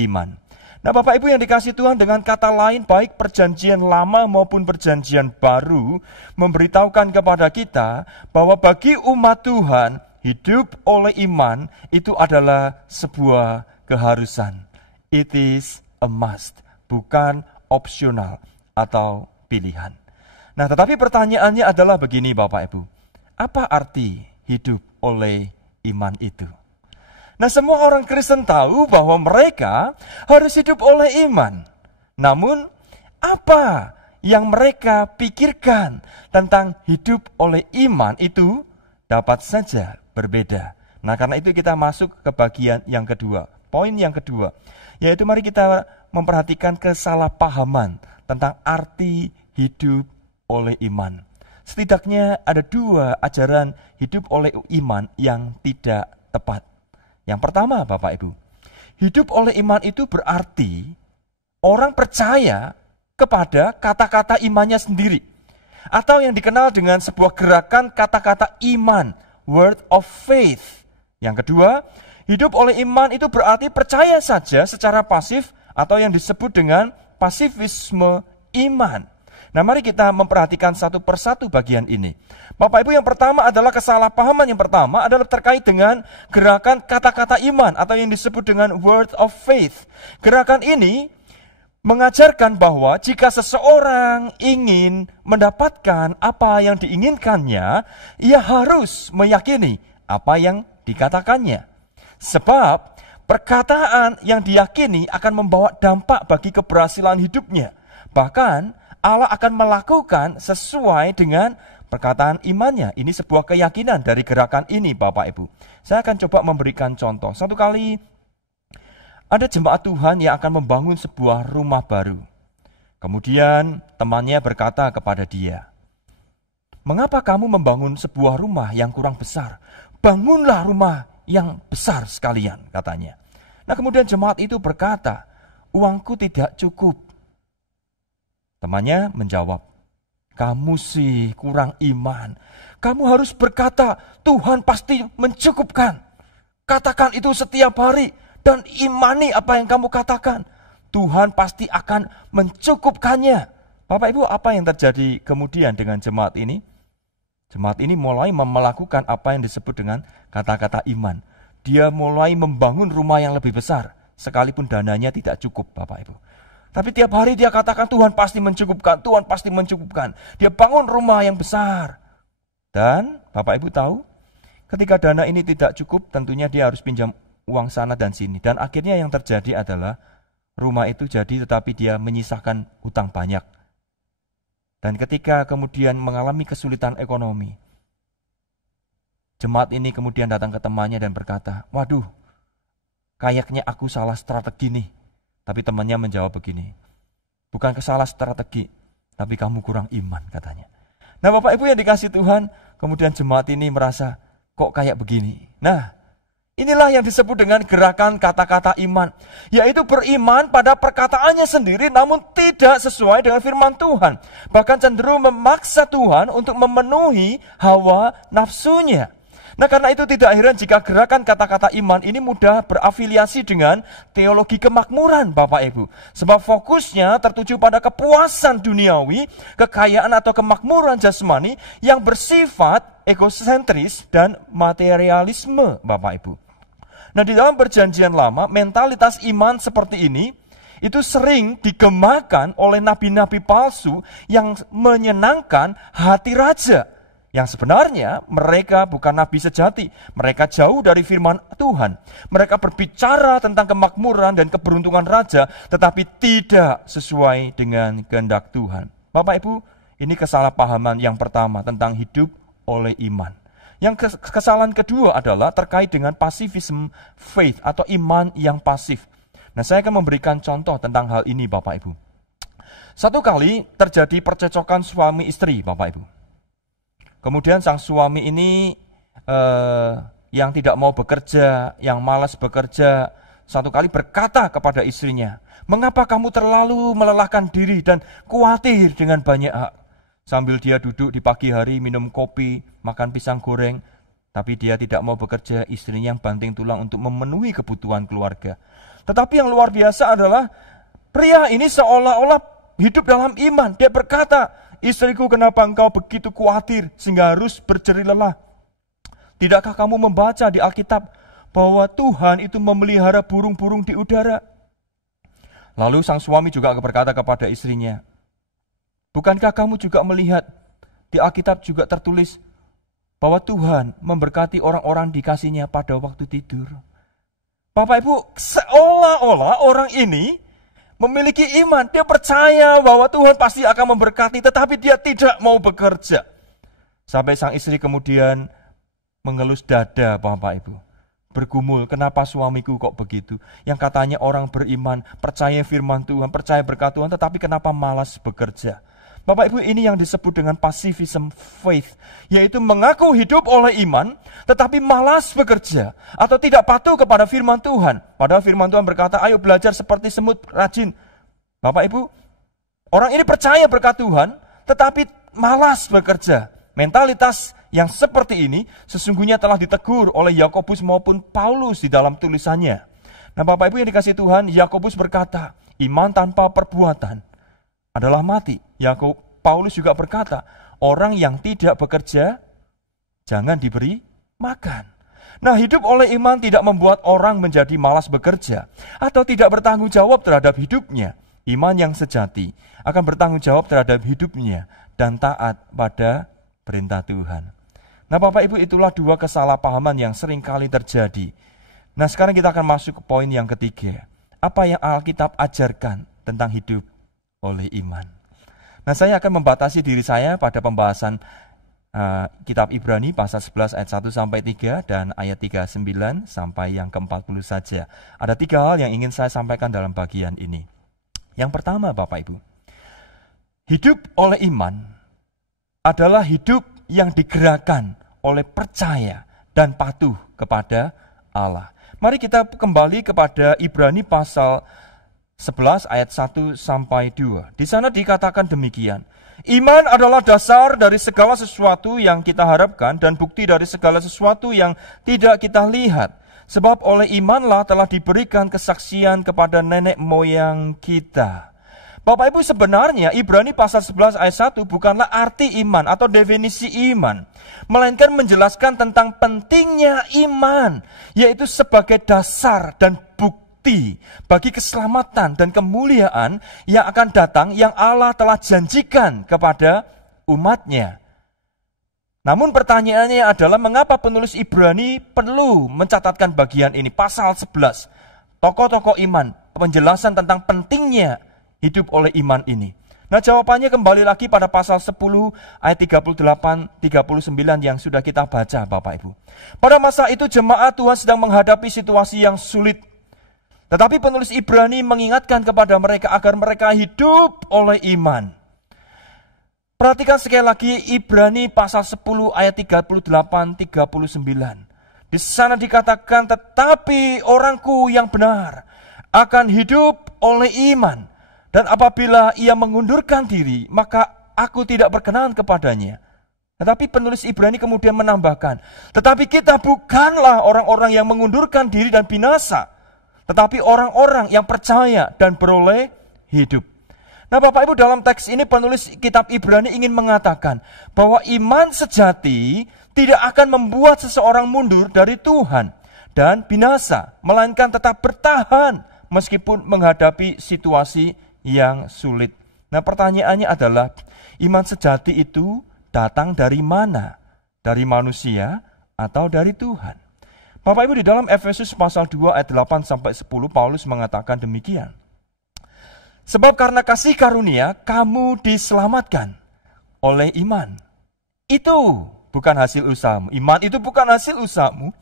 iman. Nah, Bapak Ibu yang dikasihi Tuhan, dengan kata lain, baik perjanjian lama maupun perjanjian baru memberitahukan kepada kita bahwa bagi umat Tuhan, hidup oleh iman itu adalah sebuah keharusan. It is a must, bukan opsional atau pilihan. Nah, tetapi pertanyaannya adalah begini Bapak Ibu, apa arti hidup oleh iman itu? Nah, semua orang Kristen tahu bahwa mereka harus hidup oleh iman. Namun, apa yang mereka pikirkan tentang hidup oleh iman itu dapat saja berbeda. Nah, karena itu kita masuk ke bagian yang kedua. Poin yang kedua, yaitu mari kita memperhatikan kesalahpahaman tentang arti hidup oleh iman. Setidaknya ada dua ajaran hidup oleh iman yang tidak tepat. Yang pertama, Bapak Ibu, hidup oleh iman itu berarti orang percaya kepada kata-kata imannya sendiri. Atau yang dikenal dengan sebuah gerakan kata-kata iman, word of faith. Yang kedua, hidup oleh iman itu berarti percaya saja secara pasif atau yang disebut dengan pasifisme iman. Nah, mari kita memperhatikan satu persatu bagian ini. Bapak Ibu, yang pertama adalah kesalahpahaman. Yang pertama adalah terkait dengan gerakan kata-kata iman atau yang disebut dengan word of faith. Gerakan ini mengajarkan bahwa jika seseorang ingin mendapatkan apa yang diinginkannya, ia harus meyakini apa yang dikatakannya. Sebab perkataan yang diyakini akan membawa dampak bagi keberhasilan hidupnya. Bahkan Allah akan melakukan sesuai dengan perkataan imannya. Ini sebuah keyakinan dari gerakan ini, Bapak Ibu. Saya akan coba memberikan contoh. Satu kali ada jemaat Tuhan yang akan membangun sebuah rumah baru. Kemudian temannya berkata kepada dia, "Mengapa kamu membangun sebuah rumah yang kurang besar? Bangunlah rumah yang besar sekalian," katanya. Nah, kemudian jemaat itu berkata, "Uangku tidak cukup." Temannya menjawab, "Kamu sih kurang iman. Kamu harus berkata, Tuhan pasti mencukupkan. Katakan itu setiap hari dan imani apa yang kamu katakan. Tuhan pasti akan mencukupkannya." Bapak Ibu, apa yang terjadi kemudian dengan jemaat ini? Jemaat ini mulai melakukan apa yang disebut dengan kata-kata iman. Dia mulai membangun rumah yang lebih besar, sekalipun dananya tidak cukup, Bapak Ibu. Tapi tiap hari dia katakan Tuhan pasti mencukupkan, Tuhan pasti mencukupkan. Dia bangun rumah yang besar. Dan Bapak Ibu tahu, ketika dana ini tidak cukup, tentunya dia harus pinjam uang sana dan sini. Dan akhirnya yang terjadi adalah rumah itu jadi tetapi dia menyisakan hutang banyak. Dan ketika kemudian mengalami kesulitan ekonomi, jemaat ini kemudian datang ke temannya dan berkata, "Waduh, kayaknya aku salah strategi nih." Tapi temannya menjawab begini, "Bukan salah strategi, tapi kamu kurang iman," katanya. Nah, Bapak Ibu yang dikasihi Tuhan, kemudian jemaat ini merasa, kok kayak begini? Nah, inilah yang disebut dengan gerakan kata-kata iman, yaitu beriman pada perkataannya sendiri namun tidak sesuai dengan firman Tuhan. Bahkan cenderung memaksa Tuhan untuk memenuhi hawa nafsunya. Nah, karena itu tidak heran jika gerakan kata-kata iman ini mudah berafiliasi dengan teologi kemakmuran, Bapak Ibu. Sebab fokusnya tertuju pada kepuasan duniawi, kekayaan atau kemakmuran jasmani yang bersifat egosentris dan materialisme, Bapak Ibu. Nah, di dalam perjanjian lama, mentalitas iman seperti ini itu sering digemakan oleh nabi-nabi palsu yang menyenangkan hati raja. Yang sebenarnya mereka bukan nabi sejati. Mereka jauh dari firman Tuhan. Mereka berbicara tentang kemakmuran dan keberuntungan raja, tetapi tidak sesuai dengan kehendak Tuhan. Bapak Ibu, ini kesalahpahaman yang pertama tentang hidup oleh iman. Yang kesalahan kedua adalah terkait dengan pasifism faith atau iman yang pasif. Nah, saya akan memberikan contoh tentang hal ini, Bapak Ibu. Satu kali terjadi percecokan suami istri, Bapak Ibu. Kemudian sang suami ini yang tidak mau bekerja, yang malas bekerja, satu kali berkata kepada istrinya, "Mengapa kamu terlalu melelahkan diri dan khawatir dengan banyak hak?" Sambil dia duduk di pagi hari minum kopi, makan pisang goreng, Tapi dia tidak mau bekerja, istrinya yang banting tulang untuk memenuhi kebutuhan keluarga. Tetapi yang luar biasa adalah pria ini seolah-olah hidup dalam iman. Dia berkata, istriku, kenapa engkau begitu khawatir sehingga harus berjerih lelah? Tidakkah kamu membaca di Alkitab bahwa Tuhan itu memelihara burung-burung di udara? Lalu sang suami juga berkata kepada istrinya, bukankah kamu juga melihat di Alkitab juga tertulis bahwa Tuhan memberkati orang-orang dikasihnya pada waktu tidur? Bapak Ibu, seolah-olah orang ini memiliki iman. Dia percaya bahwa Tuhan pasti akan memberkati, tetapi dia tidak mau bekerja. Sampai sang istri kemudian mengelus dada, Bapak Ibu. Bergumul, kenapa suamiku kok begitu? Yang katanya orang beriman, percaya firman Tuhan, percaya berkat Tuhan, tetapi kenapa malas bekerja? Bapak Ibu, ini yang disebut dengan pacifism faith, yaitu mengaku hidup oleh iman, tetapi malas bekerja, atau tidak patuh kepada firman Tuhan. Padahal firman Tuhan berkata, ayo belajar seperti semut rajin. Bapak Ibu, orang ini percaya berkat Tuhan, tetapi malas bekerja. Mentalitas yang seperti ini sesungguhnya telah ditegur oleh Yakobus maupun Paulus di dalam tulisannya. Nah Bapak Ibu yang dikasihi Tuhan, Yakobus berkata, iman tanpa perbuatan adalah mati. Paulus juga berkata, orang yang tidak bekerja, jangan diberi makan. Nah, hidup oleh iman tidak membuat orang menjadi malas bekerja, atau tidak bertanggung jawab terhadap hidupnya. Iman yang sejati akan bertanggung jawab terhadap hidupnya, dan taat pada perintah Tuhan. Nah Bapak Ibu, itulah dua kesalahpahaman yang sering kali terjadi. Nah sekarang kita akan masuk ke poin yang ketiga. Apa yang Alkitab ajarkan tentang hidup oleh iman. Nah saya akan membatasi diri saya pada pembahasan kitab Ibrani pasal 11 ayat 1-3 dan ayat 39 sampai yang ke-40 saja. Ada 3 hal yang ingin saya sampaikan dalam bagian ini. Yang pertama Bapak Ibu, hidup oleh iman adalah hidup yang digerakkan oleh percaya dan patuh kepada Allah. Mari kita kembali kepada Ibrani pasal 11 ayat 1-2. Di sana dikatakan demikian. Iman adalah dasar dari segala sesuatu yang kita harapkan dan bukti dari segala sesuatu yang tidak kita lihat. Sebab oleh imanlah telah diberikan kesaksian kepada nenek moyang kita. Bapak Ibu, sebenarnya Ibrani pasal 11 ayat 1 bukanlah arti iman atau definisi iman, melainkan menjelaskan tentang pentingnya iman, yaitu sebagai dasar dan bukti bagi keselamatan dan kemuliaan yang akan datang yang Allah telah janjikan kepada umatnya. Namun pertanyaannya adalah mengapa penulis Ibrani perlu mencatatkan bagian ini, pasal 11, tokoh-tokoh iman, penjelasan tentang pentingnya hidup oleh iman ini. Nah jawabannya kembali lagi pada pasal 10 ayat 38-39 yang sudah kita baca Bapak Ibu. Pada masa itu jemaat Tuhan sedang menghadapi situasi yang sulit. Tetapi penulis Ibrani mengingatkan kepada mereka agar mereka hidup oleh iman. Perhatikan sekali lagi Ibrani pasal 10 ayat 38-39. Di sana dikatakan, tetapi orangku yang benar akan hidup oleh iman. Dan apabila ia mengundurkan diri, maka aku tidak berkenan kepadanya. Tetapi penulis Ibrani kemudian menambahkan, tetapi kita bukanlah orang-orang yang mengundurkan diri dan binasa, tetapi orang-orang yang percaya dan beroleh hidup. Nah Bapak Ibu, dalam teks ini penulis kitab Ibrani ingin mengatakan bahwa iman sejati tidak akan membuat seseorang mundur dari Tuhan dan binasa, melainkan tetap bertahan meskipun menghadapi situasi yang sulit. Nah pertanyaannya adalah, iman sejati itu datang dari mana? Dari manusia atau dari Tuhan? Bapak Ibu, di dalam Efesus pasal 2 ayat 8-10 Paulus mengatakan demikian. Sebab karena kasih karunia kamu diselamatkan oleh iman. Itu bukan hasil usahamu. Iman itu bukan hasil usahamu,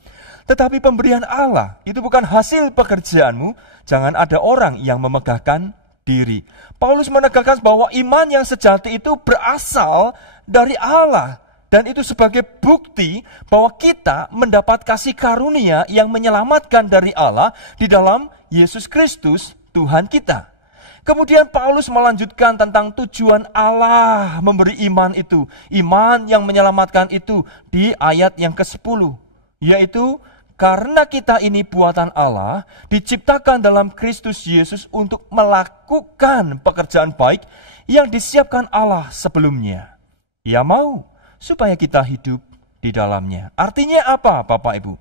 tetapi pemberian Allah. Itu bukan hasil pekerjaanmu. Jangan ada orang yang memegahkan diri. Paulus menegaskan bahwa iman yang sejati itu berasal dari Allah. Dan itu sebagai bukti bahwa kita mendapat kasih karunia yang menyelamatkan dari Allah di dalam Yesus Kristus Tuhan kita. Kemudian Paulus melanjutkan tentang tujuan Allah memberi iman itu. Iman yang menyelamatkan itu di ayat yang ke-10. yaitu karena kita ini buatan Allah, diciptakan dalam Kristus Yesus untuk melakukan pekerjaan baik yang disiapkan Allah sebelumnya. Ia mau supaya kita hidup di dalamnya. Artinya apa, Bapak Ibu?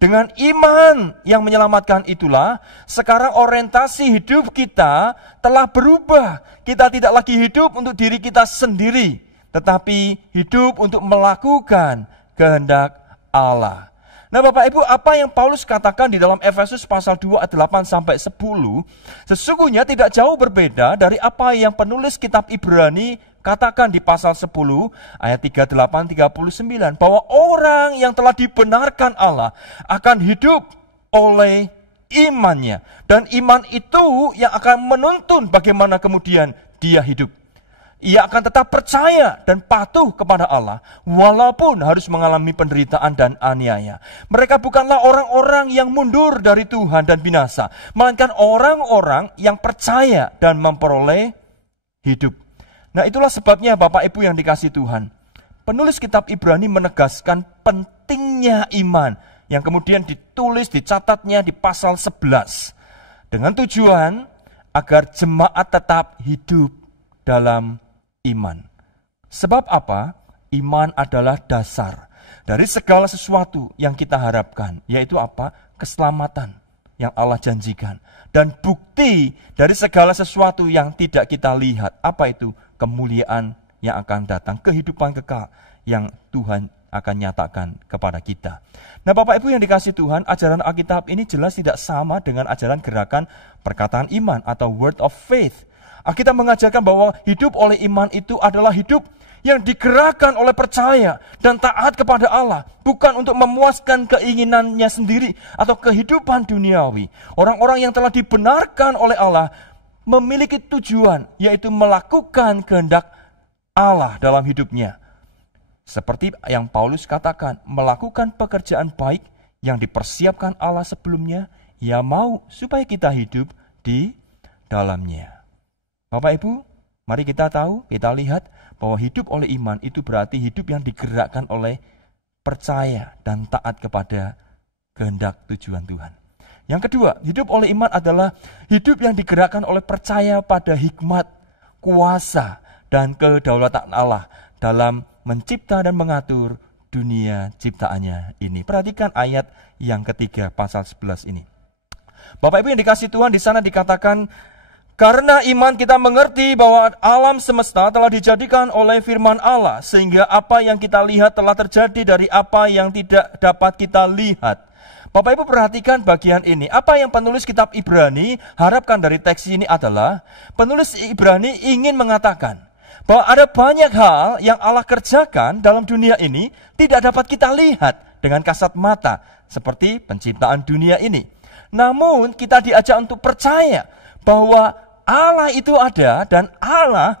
Dengan iman yang menyelamatkan itulah, sekarang orientasi hidup kita telah berubah. Kita tidak lagi hidup untuk diri kita sendiri, tetapi hidup untuk melakukan kehendak Allah. Nah Bapak Ibu, apa yang Paulus katakan di dalam Efesus pasal 2 ayat 8 sampai 10, sesungguhnya tidak jauh berbeda dari apa yang penulis kitab Ibrani katakan di pasal 10 ayat 38-39, bahwa orang yang telah dibenarkan Allah akan hidup oleh imannya. Dan iman itu yang akan menuntun bagaimana kemudian dia hidup. Ia akan tetap percaya dan patuh kepada Allah walaupun harus mengalami penderitaan dan aniaya. Mereka bukanlah orang-orang yang mundur dari Tuhan dan binasa, melainkan orang-orang yang percaya dan memperoleh hidup. Nah itulah sebabnya Bapak Ibu yang dikasihi Tuhan, penulis kitab Ibrani menegaskan pentingnya iman yang kemudian ditulis, dicatatnya di pasal 11 dengan tujuan agar jemaat tetap hidup dalam iman. Sebab apa? Iman adalah dasar dari segala sesuatu yang kita harapkan, yaitu apa? Keselamatan yang Allah janjikan. Dan bukti dari segala sesuatu yang tidak kita lihat. Apa itu? Kemuliaan yang akan datang, kehidupan kekal yang Tuhan akan nyatakan kepada kita. Nah Bapak Ibu yang dikasihi Tuhan, ajaran Alkitab ini jelas tidak sama dengan ajaran gerakan perkataan iman atau word of faith. Kita mengajarkan bahwa hidup oleh iman itu adalah hidup yang digerakkan oleh percaya dan taat kepada Allah, bukan untuk memuaskan keinginannya sendiri atau kehidupan duniawi. Orang-orang yang telah dibenarkan oleh Allah memiliki tujuan, yaitu melakukan kehendak Allah dalam hidupnya. Seperti yang Paulus katakan, melakukan pekerjaan baik yang dipersiapkan Allah sebelumnya, Ia mau supaya kita hidup di dalamnya. Bapak Ibu, mari kita tahu, kita lihat bahwa hidup oleh iman itu berarti hidup yang digerakkan oleh percaya dan taat kepada kehendak tujuan Tuhan. Yang kedua, hidup oleh iman adalah hidup yang digerakkan oleh percaya pada hikmat, kuasa, dan kedaulatan Allah dalam mencipta dan mengatur dunia ciptaannya ini. Perhatikan ayat yang ketiga pasal 11 ini. Bapak Ibu yang dikasihi Tuhan, di sana dikatakan, karena iman kita mengerti bahwa alam semesta telah dijadikan oleh firman Allah, sehingga apa yang kita lihat telah terjadi dari apa yang tidak dapat kita lihat. Bapak Ibu perhatikan bagian ini. Apa yang penulis kitab Ibrani harapkan dari teks ini adalah, penulis Ibrani ingin mengatakan bahwa ada banyak hal yang Allah kerjakan dalam dunia ini tidak dapat kita lihat dengan kasat mata, seperti penciptaan dunia ini. Namun kita diajak untuk percaya bahwa Allah itu ada, dan Allah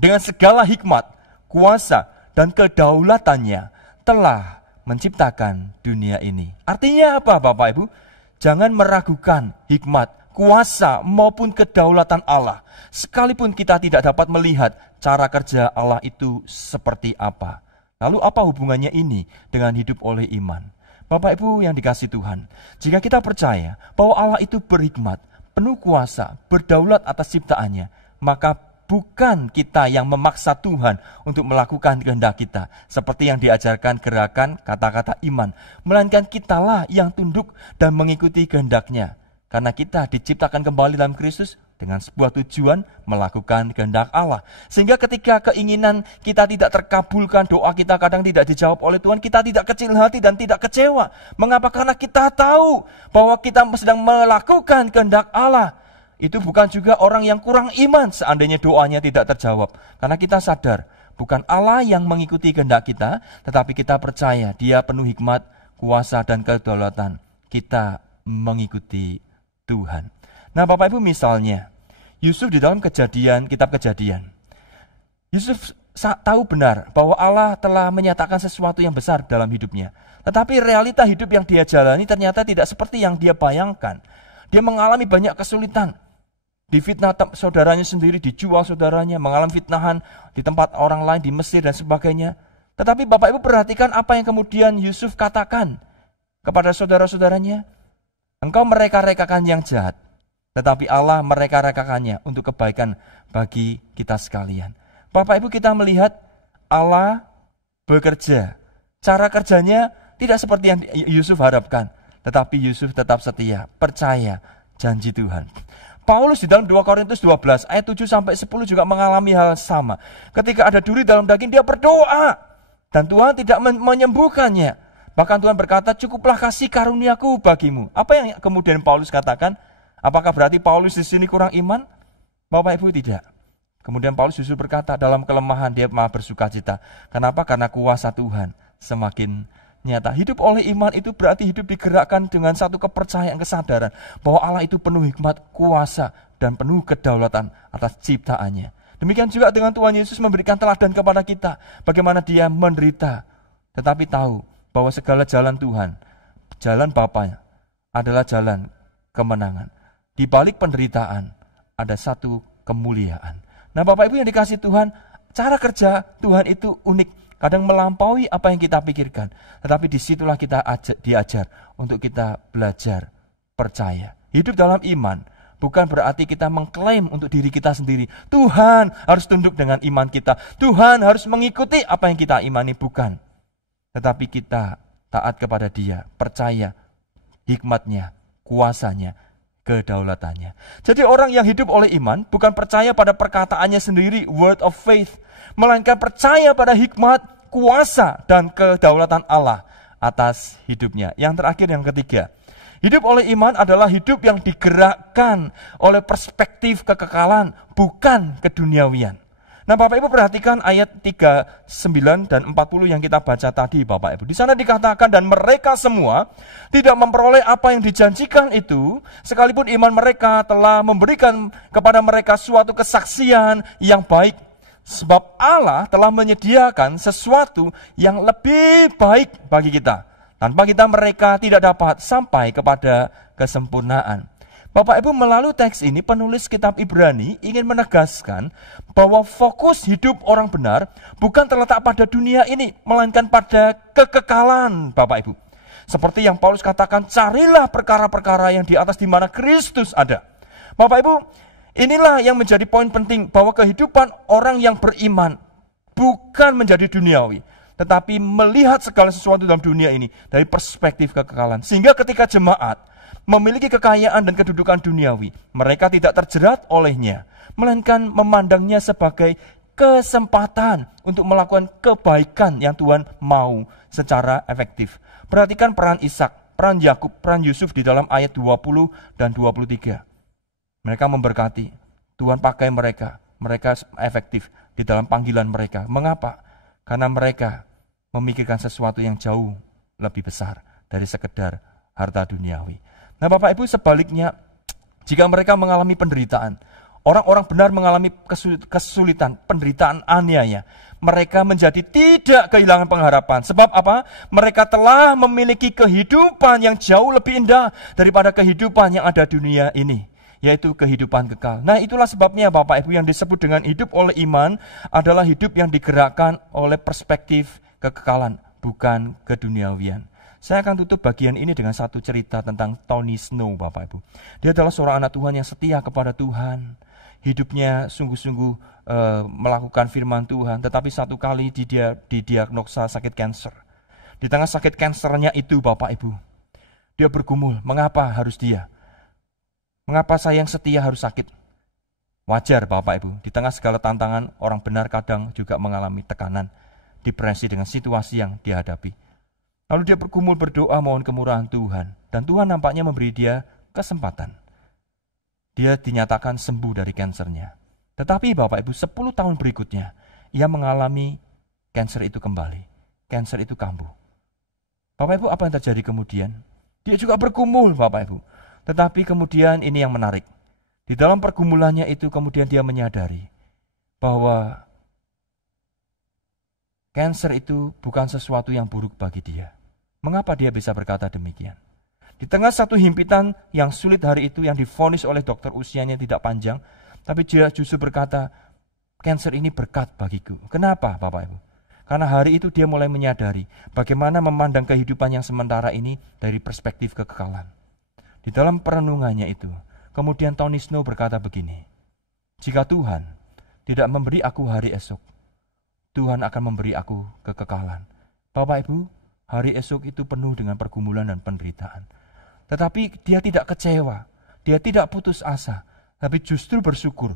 dengan segala hikmat, kuasa, dan kedaulatannya telah menciptakan dunia ini. Artinya apa Bapak Ibu? Jangan meragukan hikmat, kuasa, maupun kedaulatan Allah. Sekalipun kita tidak dapat melihat cara kerja Allah itu seperti apa. Lalu apa hubungannya ini dengan hidup oleh iman? Bapak Ibu yang dikasihi Tuhan, jika kita percaya bahwa Allah itu berhikmat, penuh kuasa, berdaulat atas ciptaannya, maka bukan kita yang memaksa Tuhan untuk melakukan kehendak kita, seperti yang diajarkan gerakan kata-kata iman, melainkan kitalah yang tunduk dan mengikuti kehendaknya. Karena kita diciptakan kembali dalam Kristus dengan sebuah tujuan melakukan kehendak Allah. Sehingga ketika keinginan kita tidak terkabulkan, doa kita kadang tidak dijawab oleh Tuhan, kita tidak kecil hati dan tidak kecewa. Mengapa? Karena kita tahu bahwa kita sedang melakukan kehendak Allah. Itu bukan juga orang yang kurang iman seandainya doanya tidak terjawab. Karena kita sadar, bukan Allah yang mengikuti kehendak kita, tetapi kita percaya Dia penuh hikmat, kuasa, dan kedaulatan. Kita mengikuti Tuhan. Nah Bapak Ibu, misalnya Yusuf di dalam kitab Kejadian, Yusuf tahu benar bahwa Allah telah menyatakan sesuatu yang besar dalam hidupnya. Tetapi realita hidup yang dia jalani ternyata tidak seperti yang dia bayangkan. Dia mengalami banyak kesulitan. Difitnah saudaranya sendiri, dijual saudaranya, mengalami fitnahan di tempat orang lain di Mesir dan sebagainya. Tetapi Bapak Ibu perhatikan apa yang kemudian Yusuf katakan kepada saudara-saudaranya, engkau mereka-rekakan yang jahat, tetapi Allah mereka-rekakannya untuk kebaikan bagi kita sekalian. Bapak Ibu, kita melihat Allah bekerja. Cara kerjanya tidak seperti yang Yusuf harapkan, tetapi Yusuf tetap setia, percaya janji Tuhan. Paulus di dalam 2 Korintus 12 ayat 7-10 juga mengalami hal sama. Ketika ada duri dalam daging, dia berdoa dan Tuhan tidak menyembuhkannya. Bahkan Tuhan berkata, cukuplah kasih karuniaku bagimu. Apa yang kemudian Paulus katakan? Apakah berarti Paulus di sini kurang iman? Bapak Ibu, tidak. Kemudian Paulus justru berkata, dalam kelemahan dia malah bersukacita. Kenapa? Karena kuasa Tuhan semakin nyata. Hidup oleh iman itu berarti hidup digerakkan dengan satu kepercayaan, kesadaran bahwa Allah itu penuh hikmat, kuasa, dan penuh kedaulatan atas ciptaannya. Demikian juga dengan Tuhan Yesus memberikan teladan kepada kita, bagaimana dia menderita, tetapi tahu bahwa segala jalan Tuhan, jalan Bapa adalah jalan kemenangan. Di balik penderitaan ada satu kemuliaan. Nah, Bapak Ibu yang dikasihi Tuhan, cara kerja Tuhan itu unik. Kadang melampaui apa yang kita pikirkan. Tetapi disitulah kita diajar untuk kita belajar percaya. Hidup dalam iman bukan berarti kita mengklaim untuk diri kita sendiri. Tuhan harus tunduk dengan iman kita. Tuhan harus mengikuti apa yang kita imani. Bukan. Tetapi kita taat kepada Dia. Percaya hikmatnya, kuasanya, kedaulatannya. Jadi orang yang hidup oleh iman bukan percaya pada perkataannya sendiri, word of faith, melainkan percaya pada hikmat, kuasa, dan kedaulatan Allah atas hidupnya. Yang terakhir, yang ketiga, hidup oleh iman adalah hidup yang digerakkan oleh perspektif kekekalan, bukan keduniawian. Nah, Bapak Ibu perhatikan ayat 39 dan 40 yang kita baca tadi, Bapak Ibu. Di sana dikatakan, dan mereka semua tidak memperoleh apa yang dijanjikan itu, sekalipun iman mereka telah memberikan kepada mereka suatu kesaksian yang baik. Sebab Allah telah menyediakan sesuatu yang lebih baik bagi kita. Tanpa kita mereka tidak dapat sampai kepada kesempurnaan. Bapak Ibu, melalui teks ini penulis kitab Ibrani ingin menegaskan bahwa fokus hidup orang benar bukan terletak pada dunia ini, melainkan pada kekekalan, Bapak Ibu. Seperti yang Paulus katakan, carilah perkara-perkara yang di atas di mana Kristus ada. Bapak Ibu, inilah yang menjadi poin penting, bahwa kehidupan orang yang beriman bukan menjadi duniawi, tetapi melihat segala sesuatu dalam dunia ini dari perspektif kekekalan. Sehingga ketika jemaat memiliki kekayaan dan kedudukan duniawi, mereka tidak terjerat olehnya, melainkan memandangnya sebagai kesempatan untuk melakukan kebaikan yang Tuhan mau secara efektif. Perhatikan peran Ishak, peran Yakub, peran Yusuf di dalam ayat 20 dan 23. Mereka memberkati, Tuhan pakai mereka efektif di dalam panggilan mereka. Mengapa? Karena mereka memikirkan sesuatu yang jauh lebih besar dari sekedar harta duniawi. Nah, Bapak Ibu, sebaliknya, jika mereka mengalami penderitaan, orang-orang benar mengalami kesulitan, penderitaan aniaya, mereka menjadi tidak kehilangan pengharapan. Sebab apa? Mereka telah memiliki kehidupan yang jauh lebih indah daripada kehidupan yang ada di dunia ini, yaitu kehidupan kekal. Nah, itulah sebabnya Bapak Ibu, yang disebut dengan hidup oleh iman adalah hidup yang digerakkan oleh perspektif kekekalan, bukan keduniawian. Saya akan tutup bagian ini dengan satu cerita tentang Tony Snow, Bapak Ibu. Dia adalah seorang anak Tuhan yang setia kepada Tuhan. Hidupnya sungguh-sungguh melakukan firman Tuhan. Tetapi satu kali dia didiagnosa sakit kanker. Di tengah sakit kankernya itu, Bapak Ibu, dia bergumul, mengapa harus dia? Mengapa saya yang setia harus sakit? Wajar, Bapak Ibu, di tengah segala tantangan, orang benar kadang juga mengalami tekanan, depresi dengan situasi yang dihadapi. Lalu dia bergumul, berdoa, mohon kemurahan Tuhan. Dan Tuhan nampaknya memberi dia kesempatan. Dia dinyatakan sembuh dari kansernya. Tetapi Bapak Ibu, 10 tahun berikutnya, ia mengalami kanser itu kembali. Kanser itu kambuh. Bapak Ibu, apa yang terjadi kemudian? Dia juga bergumul, Bapak Ibu. Tetapi kemudian ini yang menarik. Di dalam pergumulannya itu kemudian dia menyadari bahwa kanser itu bukan sesuatu yang buruk bagi dia. Mengapa dia bisa berkata demikian? Di tengah satu himpitan yang sulit hari itu, yang divonis oleh dokter usianya tidak panjang, tapi dia justru berkata, kanser ini berkat bagiku. Kenapa, Bapak Ibu? Karena hari itu dia mulai menyadari bagaimana memandang kehidupan yang sementara ini dari perspektif kekekalan. Di dalam perenungannya itu, kemudian Tony Snow berkata begini, jika Tuhan tidak memberi aku hari esok, Tuhan akan memberi aku kekekalan. Bapak Ibu, hari esok itu penuh dengan pergumulan dan penderitaan. Tetapi dia tidak kecewa, dia tidak putus asa, tapi justru bersyukur.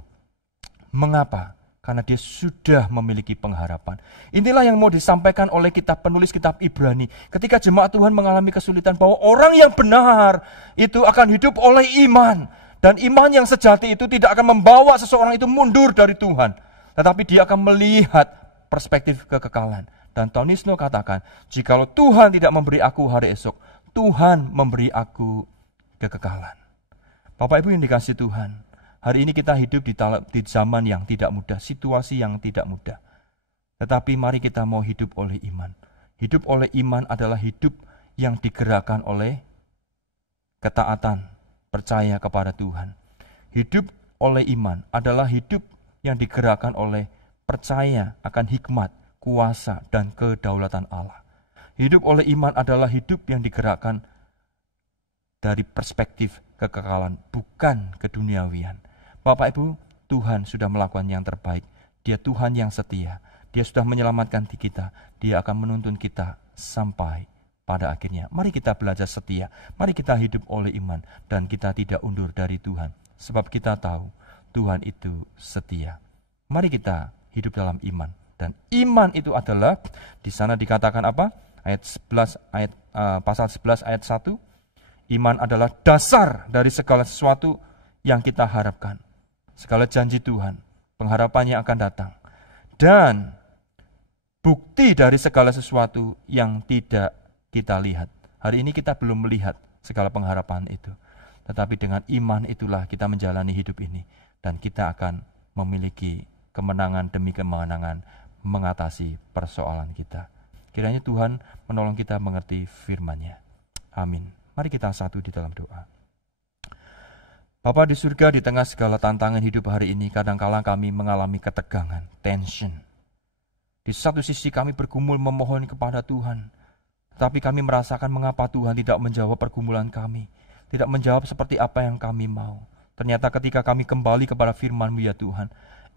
Mengapa? Karena dia sudah memiliki pengharapan. Inilah yang mau disampaikan oleh penulis kitab Ibrani. Ketika jemaat Tuhan mengalami kesulitan bahwa orang yang benar itu akan hidup oleh iman. Dan iman yang sejati itu tidak akan membawa seseorang itu mundur dari Tuhan. Tetapi dia akan melihat perspektif kekekalan. Dan Tony Snow katakan, jikalau Tuhan tidak memberi aku hari esok, Tuhan memberi aku kekekalan. Bapak Ibu yang dikasihi Tuhan, hari ini kita hidup di zaman yang tidak mudah, situasi yang tidak mudah. Tetapi mari kita mau hidup oleh iman. Hidup oleh iman adalah hidup yang digerakkan oleh ketaatan, percaya kepada Tuhan. Hidup oleh iman adalah hidup yang digerakkan oleh percaya akan hikmat, kuasa, dan kedaulatan Allah. Hidup oleh iman adalah hidup yang digerakkan dari perspektif kekekalan, bukan keduniawian. Bapak Ibu, Tuhan sudah melakukan yang terbaik. Dia Tuhan yang setia. Dia sudah menyelamatkan kita. Dia akan menuntun kita sampai pada akhirnya. Mari kita belajar setia. Mari kita hidup oleh iman. Dan kita tidak undur dari Tuhan. Sebab kita tahu Tuhan itu setia. Mari kita hidup dalam iman. Dan iman itu adalah, di sana dikatakan apa? Pasal 11 ayat 1. Iman adalah dasar dari segala sesuatu yang kita harapkan. Segala janji Tuhan, pengharapannya akan datang. Dan bukti dari segala sesuatu yang tidak kita lihat. Hari ini kita belum melihat segala pengharapan itu. Tetapi dengan iman itulah kita menjalani hidup ini. Dan kita akan memiliki kemenangan demi kemenangan mengatasi persoalan kita. Kiranya Tuhan menolong kita mengerti firman-Nya. Amin. Mari kita satu di dalam doa. Bapa di surga, di tengah segala tantangan hidup hari ini, kadangkala kami mengalami ketegangan, tension. Di satu sisi kami bergumul memohon kepada Tuhan, tetapi kami merasakan mengapa Tuhan tidak menjawab pergumulan kami, tidak menjawab seperti apa yang kami mau. Ternyata ketika kami kembali kepada firman-Mu ya Tuhan,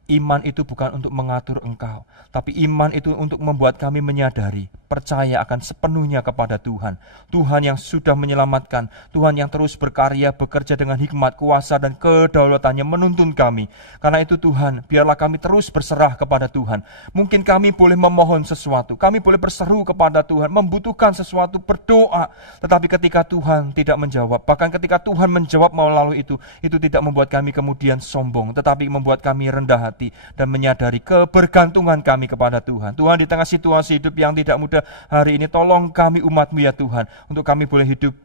iman itu bukan untuk mengatur Engkau, tapi iman itu untuk membuat kami menyadari, percaya akan sepenuhnya kepada Tuhan. Tuhan yang sudah menyelamatkan, Tuhan yang terus berkarya, bekerja dengan hikmat, kuasa, dan kedaulatannya menuntun kami. Karena itu Tuhan, biarlah kami terus berserah kepada Tuhan. Mungkin kami boleh memohon sesuatu, kami boleh berseru kepada Tuhan, membutuhkan sesuatu, berdoa. Tetapi ketika Tuhan tidak menjawab, bahkan ketika Tuhan menjawab melalui itu tidak membuat kami kemudian sombong, tetapi membuat kami rendah hati dan menyadari kebergantungan kami kepada Tuhan. Tuhan, di tengah situasi hidup yang tidak mudah hari ini, tolong kami umat-Mu ya Tuhan, untuk kami boleh hidup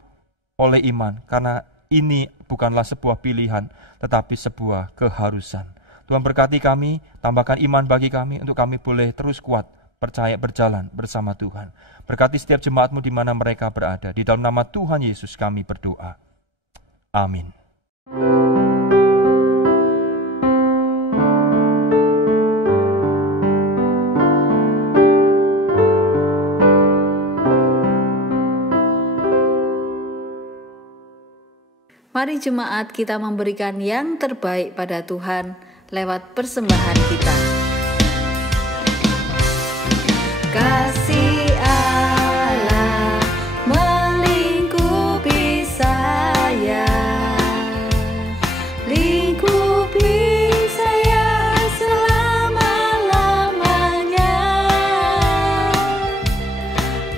oleh iman, karena ini bukanlah sebuah pilihan, tetapi sebuah keharusan. Tuhan berkati kami, tambahkan iman bagi kami, untuk kami boleh terus kuat, percaya berjalan bersama Tuhan. Berkati setiap jemaat-Mu di mana mereka berada. Di dalam nama Tuhan Yesus kami berdoa. Amin. Mari jemaat kita memberikan yang terbaik pada Tuhan lewat persembahan kita. Kasih Allah melingkupi saya, lingkupi saya selama-lamanya.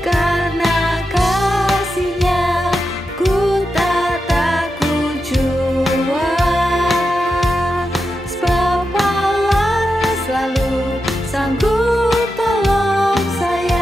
Karena kasih-Nya ku tak takut jua, sebab Allah selalu sanggup tolong saya.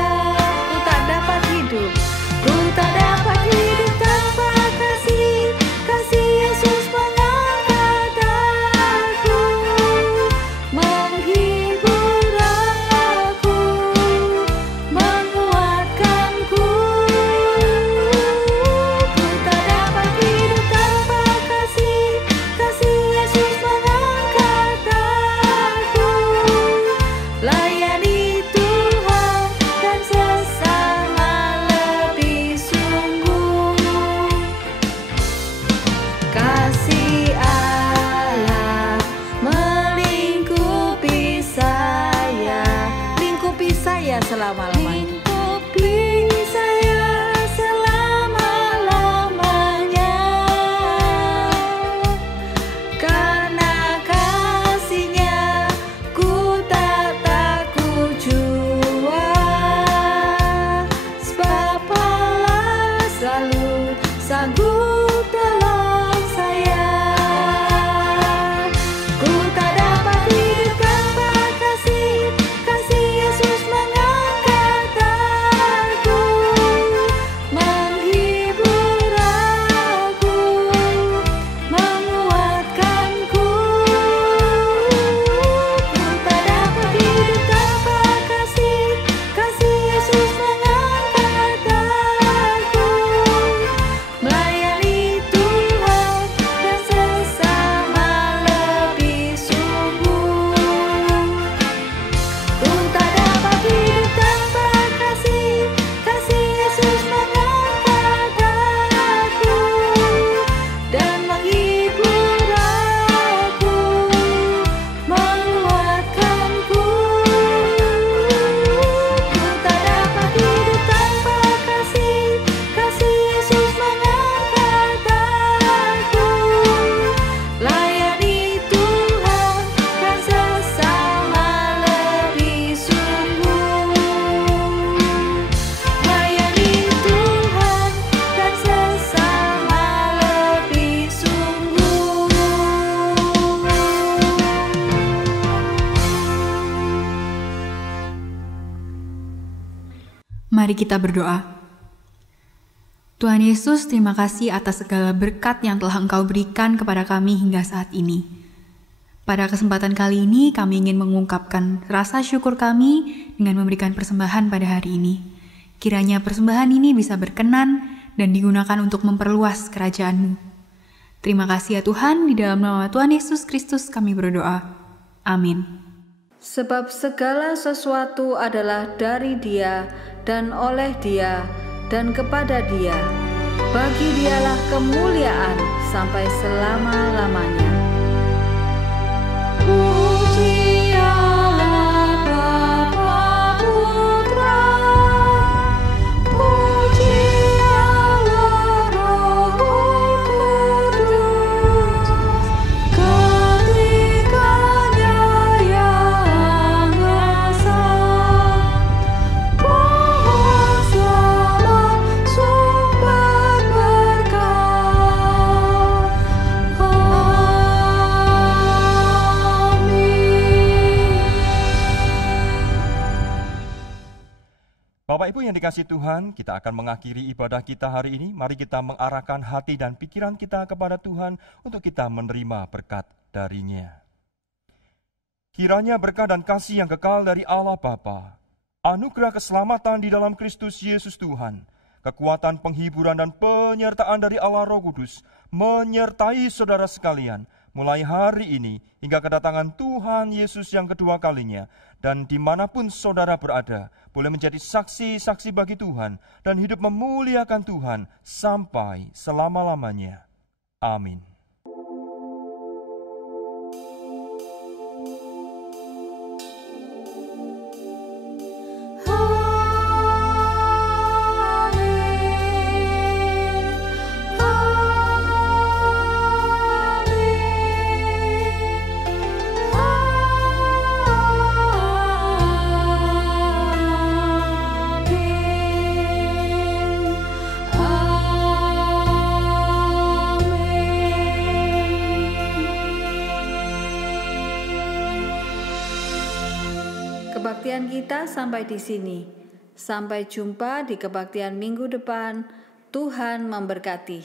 Mari kita berdoa. Tuhan Yesus, terima kasih atas segala berkat yang telah Engkau berikan kepada kami hingga saat ini. Pada kesempatan kali ini, kami ingin mengungkapkan rasa syukur kami dengan memberikan persembahan pada hari ini. Kiranya persembahan ini bisa berkenan dan digunakan untuk memperluas kerajaan-Mu. Terima kasih ya Tuhan, di dalam nama Tuhan Yesus Kristus kami berdoa. Amin. Sebab segala sesuatu adalah dari Dia dan oleh Dia dan kepada Dia. Bagi Dialah kemuliaan sampai selama-lamanya. Puji Allah Bapa Putra, puji Allah Roh Kudus, ketiganya yang esa, pohon selamat sumber berkah. Bapak Ibu yang dikasihi Tuhan, kita akan mengakhiri ibadah kita hari ini. Mari kita mengarahkan hati dan pikiran kita kepada Tuhan untuk kita menerima berkat dari-Nya. Kiranya berkah dan kasih yang kekal dari Allah Bapa, anugerah keselamatan di dalam Kristus Yesus Tuhan, kekuatan penghiburan dan penyertaan dari Allah Roh Kudus, menyertai saudara sekalian, mulai hari ini hingga kedatangan Tuhan Yesus yang kedua kalinya, dan dimanapun saudara berada, boleh menjadi saksi-saksi bagi Tuhan, dan hidup memuliakan Tuhan sampai selama-lamanya. Amin. Kebaktian kita sampai di sini. Sampai jumpa di kebaktian minggu depan. Tuhan memberkati.